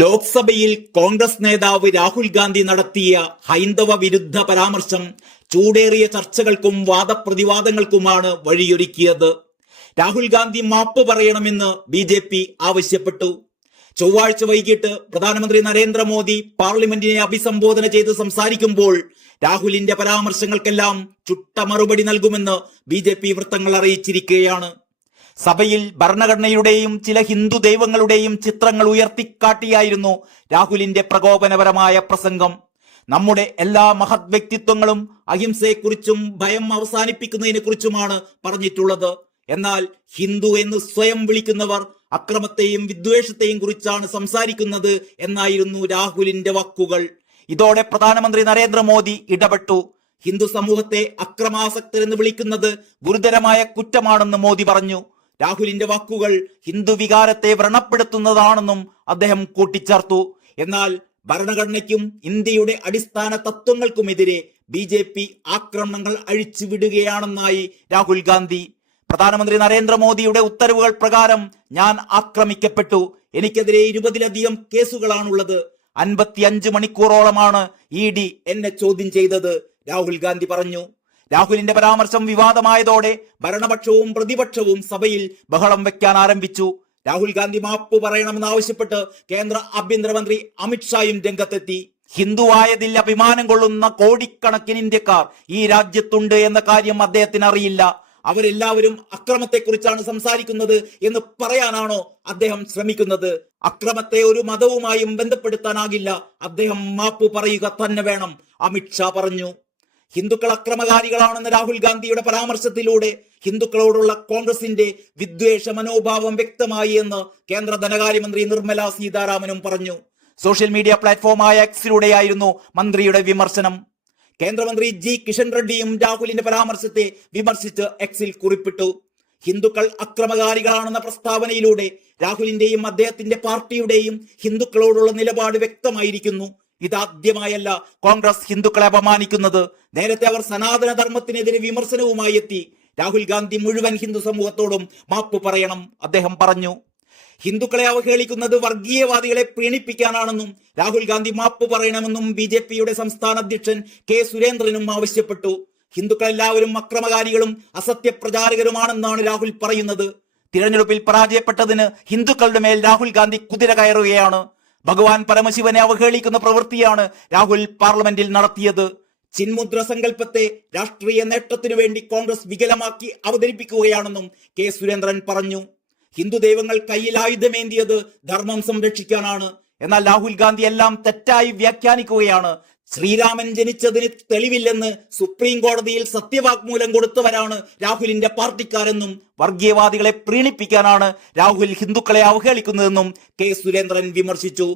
ലോക്സഭയിൽ കോൺഗ്രസ് നേതാവ് രാഹുൽ ഗാന്ധി നടത്തിയ ഹൈന്ദവ വിരുദ്ധ പരാമർശം ചൂടേറിയ ചർച്ചകൾക്കും വാദപ്രതിവാദങ്ങൾക്കുമാണ് വഴിയൊരുക്കിയത്. രാഹുൽ ഗാന്ധി മാപ്പ് പറയണമെന്ന് ബി.ജെ.പി. ആവശ്യപ്പെട്ടു. ചൊവ്വാഴ്ച വൈകിട്ട് പ്രധാനമന്ത്രി നരേന്ദ്രമോദി പാർലമെന്റിനെ അഭിസംബോധന ചെയ്ത് സംസാരിക്കുമ്പോൾ രാഹുലിന്റെ പരാമർശങ്ങൾക്കെല്ലാം ചുട്ട മറുപടി നൽകുമെന്ന് ബി.ജെ.പി. വൃത്തങ്ങൾ അറിയിച്ചിരിക്കുകയാണ്. സഭയിൽ ഭരണഘടനയുടെയും ചില ഹിന്ദു ദൈവങ്ങളുടെയും ചിത്രങ്ങൾ ഉയർത്തിക്കാട്ടിയായിരുന്നു രാഹുലിന്റെ പ്രകോപനപരമായ പ്രസംഗം. നമ്മുടെ എല്ലാ മഹത് വ്യക്തിത്വങ്ങളും അഹിംസയെക്കുറിച്ചും ഭയം അവസാനിപ്പിക്കുന്നതിനെ കുറിച്ചുമാണ് പറഞ്ഞിട്ടുള്ളത്. എന്നാൽ ഹിന്ദു എന്ന് സ്വയം വിളിക്കുന്നവർ അക്രമത്തെയും വിദ്വേഷത്തെയും കുറിച്ചാണ് സംസാരിക്കുന്നത് എന്നായിരുന്നു രാഹുലിന്റെ വാക്കുകൾ. ഇതോടെ പ്രധാനമന്ത്രി നരേന്ദ്രമോദി ഇടപെട്ടു. ഹിന്ദു സമൂഹത്തെ അക്രമാസക്തരെന്ന് വിളിക്കുന്നത് ഗുരുതരമായ കുറ്റമാണെന്ന് മോദി പറഞ്ഞു. രാഹുലിന്റെ വാക്കുകൾ ഹിന്ദു വികാരത്തെ വ്രണപ്പെടുത്തുന്നതാണെന്നും അദ്ദേഹം കൂട്ടിച്ചേർത്തു. എന്നാൽ ഭരണഘടനയ്ക്കും ഇന്ത്യയുടെ അടിസ്ഥാന തത്വങ്ങൾക്കുമെതിരെ ബി.ജെ.പി. ആക്രമണങ്ങൾ അഴിച്ചുവിടുകയാണെന്നായി രാഹുൽ ഗാന്ധി. പ്രധാനമന്ത്രി നരേന്ദ്രമോദിയുടെ ഉത്തരവുകൾ പ്രകാരം ഞാൻ ആക്രമിക്കപ്പെട്ടു. എനിക്കെതിരെ 20-ലധികം കേസുകളാണുള്ളത്. 55 മണിക്കൂറോളമാണ് ED എന്നെ ചോദ്യം ചെയ്തത്, രാഹുൽ ഗാന്ധി പറഞ്ഞു. രാഹുലിന്റെ പരാമർശം വിവാദമായതോടെ ഭരണപക്ഷവും പ്രതിപക്ഷവും സഭയിൽ ബഹളം വെക്കാൻ ആരംഭിച്ചു. രാഹുൽ ഗാന്ധി മാപ്പ് പറയണമെന്നാവശ്യപ്പെട്ട് കേന്ദ്ര ആഭ്യന്തരമന്ത്രി അമിത്ഷായും രംഗത്തെത്തി. ഹിന്ദുവായതിൽ അഭിമാനം കൊള്ളുന്ന കോടിക്കണക്കിന് ഇന്ത്യക്കാർ ഈ രാജ്യത്തുണ്ട് എന്ന കാര്യം അദ്ദേഹത്തിന് അറിയില്ല. അവരെല്ലാവരും അക്രമത്തെക്കുറിച്ചാണ് സംസാരിക്കുന്നത് എന്ന് പറയാനാണോ അദ്ദേഹം ശ്രമിക്കുന്നത്? അക്രമത്തെ ഒരു മതവുമായും ബന്ധപ്പെടുത്താനാകില്ല. അദ്ദേഹം മാപ്പ് പറയുക തന്നെ വേണം, അമിത്ഷാ പറഞ്ഞു. ഹിന്ദുക്കൾ അക്രമകാരികളാണെന്ന രാഹുൽ ഗാന്ധിയുടെ പരാമർശത്തിലൂടെ ഹിന്ദുക്കളോടുള്ള കോൺഗ്രസിന്റെ വിദ്വേഷ മനോഭാവം വ്യക്തമായി എന്ന് കേന്ദ്ര ധനകാര്യമന്ത്രി നിർമ്മല സീതാരാമനും പറഞ്ഞു. സോഷ്യൽ മീഡിയ പ്ലാറ്റ്ഫോമായ എക്സിലൂടെയായിരുന്നു മന്ത്രിയുടെ വിമർശനം. കേന്ദ്രമന്ത്രി ജി കിഷൻ റെഡ്ഡിയും രാഹുലിന്റെ പരാമർശത്തെ വിമർശിച്ച് എക്സിൽ കുറിപ്പിട്ടു. ഹിന്ദുക്കൾ അക്രമകാരികളാണെന്ന പ്രസ്താവനയിലൂടെ രാഹുലിന്റെയും അദ്ദേഹത്തിന്റെ പാർട്ടിയുടെയും ഹിന്ദുക്കളോടുള്ള നിലപാട് വ്യക്തമായിരിക്കുന്നു. ഇതാദ്യമായല്ല കോൺഗ്രസ് ഹിന്ദുക്കളെ അപമാനിക്കുന്നത്. നേരത്തെ അവർ സനാതന ധർമ്മത്തിനെതിരെ വിമർശനവുമായി എത്തി. രാഹുൽ ഗാന്ധി മുഴുവൻ ഹിന്ദു സമൂഹത്തോടും മാപ്പ് പറയണം, അദ്ദേഹം പറഞ്ഞു. ഹിന്ദുക്കളെ അവഹേളിക്കുന്നത് വർഗീയവാദികളെ പ്രീണിപ്പിക്കാനാണെന്നും രാഹുൽ ഗാന്ധി മാപ്പ് പറയണമെന്നും ബി.ജെ.പിയുടെ സംസ്ഥാന അധ്യക്ഷൻ കെ സുരേന്ദ്രനും ആവശ്യപ്പെട്ടു. ഹിന്ദുക്കളെല്ലാവരും അക്രമകാരികളും അസത്യപ്രചാരകരുമാണെന്നാണ് രാഹുൽ പറയുന്നത്. തിരഞ്ഞെടുപ്പിൽ പരാജയപ്പെട്ടതിന് ഹിന്ദുക്കളുടെ മേൽ രാഹുൽ ഗാന്ധി കുതിര കയറുകയാണ്. ഭഗവാൻ പരമശിവനെ അവഹേളിക്കുന്ന പ്രവൃത്തിയാണ് രാഹുൽ പാർലമെന്റിൽ നടത്തിയത്. ചിന്മുദ്ര സങ്കല്പത്തെ രാഷ്ട്രീയ നേട്ടത്തിനു വേണ്ടി കോൺഗ്രസ് വികലമാക്കി അവതരിപ്പിക്കുകയാണെന്നും കെ സുരേന്ദ്രൻ പറഞ്ഞു. ഹിന്ദു ദൈവങ്ങൾ കയ്യിൽ ആയുധമേന്തിയത് ധർമ്മം സംരക്ഷിക്കാനാണ്. എന്നാൽ രാഹുൽ ഗാന്ധി എല്ലാം തെറ്റായി വ്യാഖ്യാനിക്കുകയാണ്. ശ്രീരാമൻ ജനിച്ചതിന് തെളിവില്ലെന്ന് സുപ്രീം കോടതിയിൽ സത്യവാങ്മൂലം കൊടുത്തവരാണ് രാഹുലിന്റെ പാർട്ടിക്കാരെന്നും വർഗീയവാദികളെ പ്രീണിപ്പിക്കാനാണ് രാഹുൽ ഹിന്ദുക്കളെ അവഹേളിക്കുന്നതെന്നും കെ സുരേന്ദ്രൻ വിമർശിച്ചു.